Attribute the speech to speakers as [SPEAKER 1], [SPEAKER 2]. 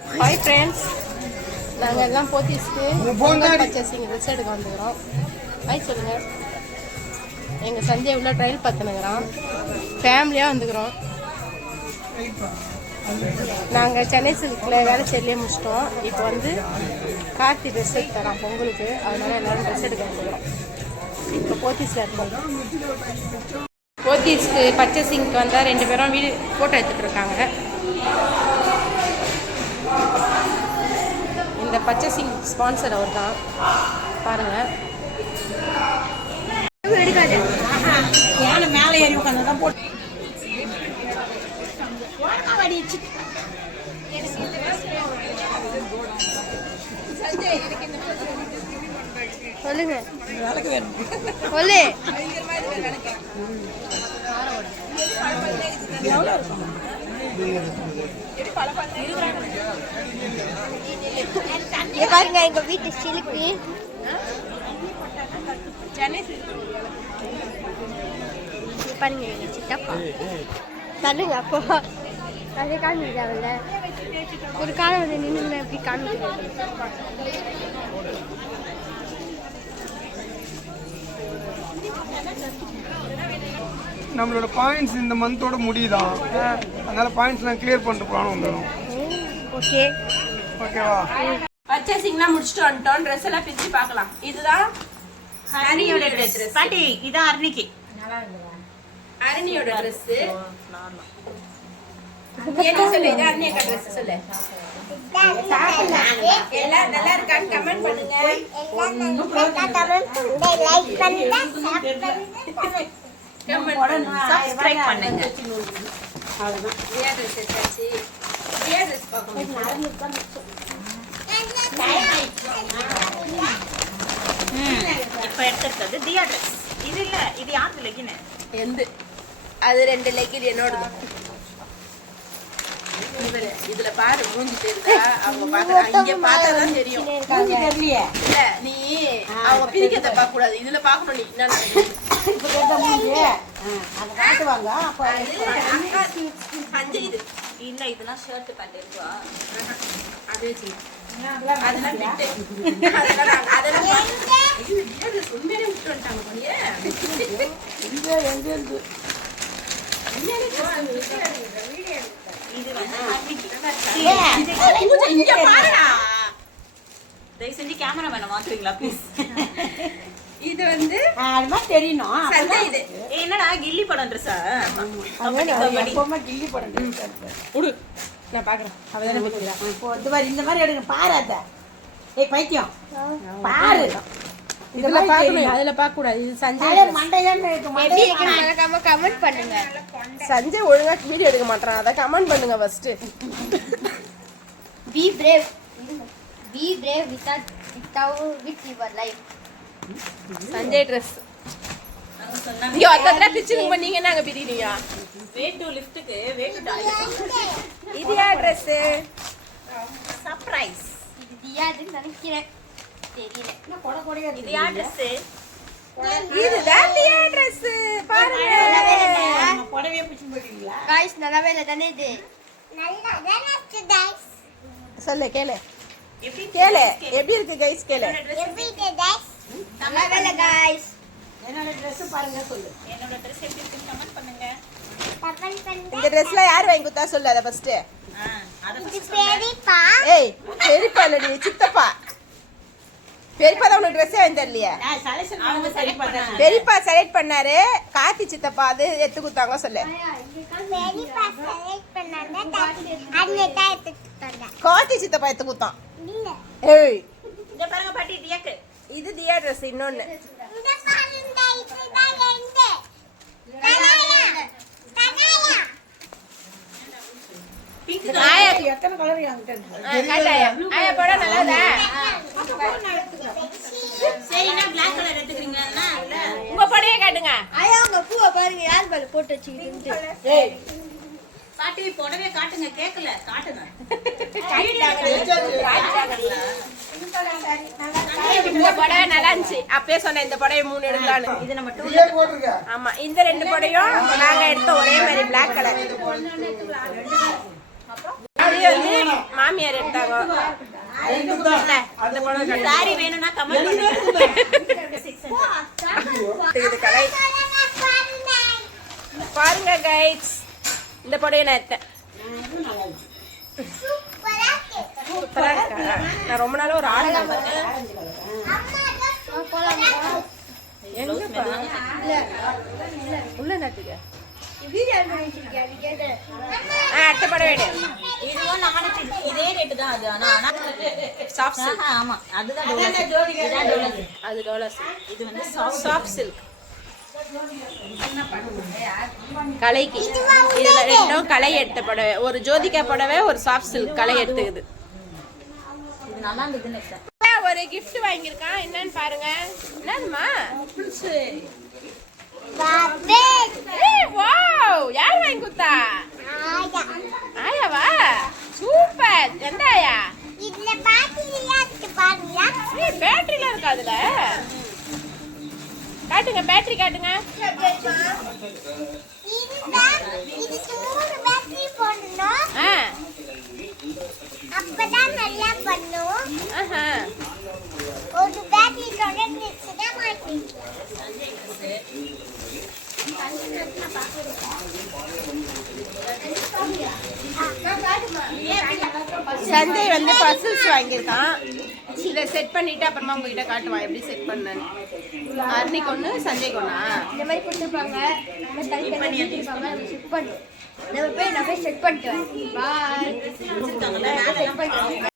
[SPEAKER 1] Hi friends நாங்கள் எல்லாம் போத்தீஸ்க்கு Pongal purchasing dress எடுக்க வந்துக்கிறோம் ஹாய் சொல்லுங்கள் எங்கள் சஞ்சய் உள்ள ட்ரையல் பார்த்துனுக்குறோம் ஃபேமிலியாக வந்துக்கிறோம். நாங்கள் சென்னை சில்கில் வேலை செய்யலே முடிச்சிட்டோம். இப்போ வந்து கார்த்தி ட்ரெஸ் எடுத்து தரோம் பொங்கலுக்கு. அதனால எல்லாரும் ட்ரெஸ் எடுக்க வந்துக்கிறோம் இப்போ போத்தீஸில் இருக்கோம். போத்தீஸ்க்கு பர்ச்சேசிங்க்கு வந்தால் ரெண்டு பேரும் வீடு ஃபோட்டோ எடுத்துகிட்டு இருக்காங்க. இந்த பர்ச்சேசிங் ஸ்பான்சர் அவர் தான் பாருங்கள்
[SPEAKER 2] மேலே ஏறி உட்காந்து போட்டு
[SPEAKER 1] சொல்லுங்க. சொல்லு.
[SPEAKER 2] எவ்வளோ இருக்கும்
[SPEAKER 3] இங்க பாருங்க எங்க வீட்டு சிலுக்கு. பாருங்க எங்க சித்தப்பா. சொல்லுங்க அப்போ. அதே காமிக்கிறாங்கல்ல. ஒரு காலம் வந்து நின்று எப்படி
[SPEAKER 4] நம்மளோட பாயிண்ட்ஸ் இந்த மந்தோட முடியுதான் அதனால பாயிண்ட்ஸ்லாம் கிளியர் பண்ணிட்டு போகணும் வந்துடும்
[SPEAKER 3] ஓகே.
[SPEAKER 4] ஓகேவா?
[SPEAKER 1] பர்ச்சேசிங்லாம் முடிச்சுட்டு வந்துட்டோம். ட்ரெஸ் எல்லாம் பிரிச்சு பார்க்கலாம். இதுதான்
[SPEAKER 2] ஹரியோட ட்ரெஸ் பாட்டி இதான் அருணிக்கு
[SPEAKER 1] அரணியோட ட்ரெஸ் என்ன சொல்லு? இது அரணி அக்கா ட்ரெஸ் சொல்லு. எல்லாம் நல்லா இருக்கான்னு கமெண்ட் பண்ணுங்க.
[SPEAKER 2] சப்ஸ்கிரைப் பண்ணுங்க.
[SPEAKER 1] ரியா ட்ரெஸ் எடுத்தாச்சு ரியா ட்ரெஸ் பார்க்கணும்
[SPEAKER 2] இப்போ எடுத்துருக்கிறது தியா ட்ரெஸ் இது இல்ல இது யாருக்கு லெகின்னு
[SPEAKER 1] எந்த? அது ரெண்டு லெக்கில் என்னோடது. இதுல- பாரு மூஞ்சி தெரியுதா? அவங்க பாக்குறாங்க இங்க பார்த்தாதான் தெரியும்.
[SPEAKER 2] தெரியலையே.
[SPEAKER 1] இல்ல நீ அவங்க பிரிக்கிறத பார்க்க கூடாது இதுல பார்க்கணும் நீ என்ன.
[SPEAKER 2] இப்போ கேட்ட முடிஞ்சு அதை காட்டுவாங்க அப்போ
[SPEAKER 1] அக்கா, சஞ்சய் இது
[SPEAKER 2] இதெல்லாம் ஷர்ட் பேண்ட் இருக்குவா
[SPEAKER 1] அது வச்சு அதெல்லாம்.
[SPEAKER 2] இது வந்து
[SPEAKER 1] இங்க பாருடா.
[SPEAKER 2] தயவு செஞ்சு கேமரா மாத்துவீங்களா ப்ளீஸ்
[SPEAKER 1] இது வந்து
[SPEAKER 2] அது மாதிரி தெரியணும்.
[SPEAKER 1] இது
[SPEAKER 2] என்னடா கில்லி படம் ட்ரெஸ்ஸா
[SPEAKER 5] எப்பவுமே கில்லி படம்
[SPEAKER 1] உடு. நான் பாக்குறேன். அவதானே போட்டுக்கிறா
[SPEAKER 5] இப்போ இந்த மாதிரி இந்த மாதிரி எடுங்க. பாரு அத ஏய் பைத்தியம். பாரு.
[SPEAKER 1] இதுல பாக்கணும் அதுல பார்க்க கூடாது இது சஞ்சய்
[SPEAKER 5] மண்டையான்னு இருக்கு
[SPEAKER 3] மறக்காம கமெண்ட் பண்ணுங்க.
[SPEAKER 1] சஞ்சய் ஒழுங்கா வீடியோ எடுக்க மாட்டான் அத கமெண்ட் பண்ணுங்க first
[SPEAKER 3] be brave be brave without without with your life
[SPEAKER 1] Sanjay dress ஐயோ பிரிச்சு பண்ணீங்க நாங்க பிரிக்கிறீங்க
[SPEAKER 2] வே டு லிஃப்ட்டுக்கு வே டு
[SPEAKER 1] இது யார் ட்ரெஸ்
[SPEAKER 2] சர்ப்ரைஸ்
[SPEAKER 3] இது தியாதுன்னு நினைக்கிறேன். தெரியல.
[SPEAKER 5] கொடை கொடையா
[SPEAKER 2] இது யார் ட்ரெஸ்
[SPEAKER 1] இதுதான் தியா ட்ரெஸ் பாருங்க
[SPEAKER 5] நம்ம புடவையே பிடிச்சி போயிட்டீங்களா?
[SPEAKER 3] காய்ஸ் நல்லாவே இல்லை தானே இது?
[SPEAKER 1] சொல்லு கேளு. கேளு. எப்படி இருக்கு கைஸ் கேளு.
[SPEAKER 3] நல்லாவே இல்லை காய்ஸ்
[SPEAKER 5] என்னோட ட்ரெஸ் பாருங்க சொல்லு.
[SPEAKER 2] என்னோட ட்ரெஸ் எப்படி இருக்குன்னு கமெண்ட் பண்ணுங்க.
[SPEAKER 1] இந்த ட்ரெஸ்ல யார் வாங்கி கொடுத்தா சொல்லு அத ஃபர்ஸ்ட்
[SPEAKER 2] first சொல்லுங்க.
[SPEAKER 1] ஏய் பெரியப்பா இல்லடி சித்தப்பா. பெரியப்பா தான் உனக்கு ட்ரெஸ்ஸே வாங்கி தரலையே. பெரியப்பா செலக்ட் பண்ணாரு. கார்த்தி சித்தப்பா அது எடுத்து கொடுத்தாங்க சொல்லு. கார்த்தி சித்தப்பா எடுத்து கொடுத்தான். ஏய்.
[SPEAKER 2] இங்க பாருங்க பாட்டி டியாக்கு
[SPEAKER 1] இது தியா ட்ரெஸ் இன்னொன்னு.
[SPEAKER 5] எத்தனை கலர்
[SPEAKER 1] ஆயா நல்லாதா?
[SPEAKER 2] பிளாக் கலர் எடுத்துக்கிறீங்களா
[SPEAKER 1] உங்க படையே காட்டுங்க.
[SPEAKER 3] ஆயா உங்க பூவை பாருங்க யார் மேல போட்டு வச்சுக்கிட்டு
[SPEAKER 2] பாட்டி புடவை காட்டுங்க கேக்கல காட்டுங்க.
[SPEAKER 1] இந்த புடவை நல்லா இருந்துச்சு அப்பயே சொன்னேன் இந்த புடவை மூணு எடுக்கலான்னு
[SPEAKER 2] இது நம்ம டூ
[SPEAKER 1] ஆமா இந்த ரெண்டு புடையும் நாங்க எடுத்த ஒரே மாதிரி பிளாக் கலர் மாமியார் எடுத்தாங்க.
[SPEAKER 2] சாரி வேணும்னா கமெண்ட் பண்ணுங்க
[SPEAKER 1] இது கலை பாருங்க கைட்ஸ் இந்த புடவை நான் எடுத்தேன் நான் ரொம்ப நாளா ஒரு ஆடை உள்ள நட்டுக்க.
[SPEAKER 2] இதே ரேட்டு தான் அது ஆனா
[SPEAKER 1] சாஃப்ட்
[SPEAKER 2] ஆமா. அதுதான்
[SPEAKER 1] அது டோலா சில்க்
[SPEAKER 2] இது வந்து
[SPEAKER 1] சாஃப்ட் சில்க் கலைக்கு. இதுல ரெண்டும் கலை எடுத்த புடவை. ஒரு ஜோதிகா புடவை ஒரு சாஃப்ட் சில்க் கலை எடுத்துக்குது ஒரு gift வாங்கியிருக்கான். என்னன்னு பாருங்க. என்னதுமா ஏய், வாவ் யார் வாங்கி கொடுத்தா ஆயாவா சூப்பர் எந்த ஆயா
[SPEAKER 3] இதுல பாத்தீங்களா இருக்கு பாருங்க
[SPEAKER 1] ஏய் பேட்டரிலாம் இருக்கா அதுல காட்டுங்க பேட்டரி காட்டுங்க
[SPEAKER 3] இதுதான் இதுக்கு மூணு பேட்டரி போடணும்
[SPEAKER 1] ஆ
[SPEAKER 3] அப்பதான் நல்லா பண்ணும்
[SPEAKER 1] ஆஹா
[SPEAKER 3] ஒரு பேட்டரி காட்டுங்க.
[SPEAKER 1] சந்தை வந்து பசில்ஸ் வாங்கியிருக்கான். இதை செட் பண்ணிட்டு அப்புறமா உங்ககிட்ட காட்டுவான் எப்படி செட் பண்ணேன்னு? அர்னிக்கு ஒன்று சந்தைக்கு ஒன்றா
[SPEAKER 3] இந்த மாதிரி கொடுத்துருப்பாங்க. நம்ம தனித்தனியாக கொடுத்துருப்பாங்க. நம்ம செட் பண்ணும் நம்ம போய் நான் போய் செட் பண்ணிட்டு வரேன். பாய் செட் பண்ணிட்டு வரேன்.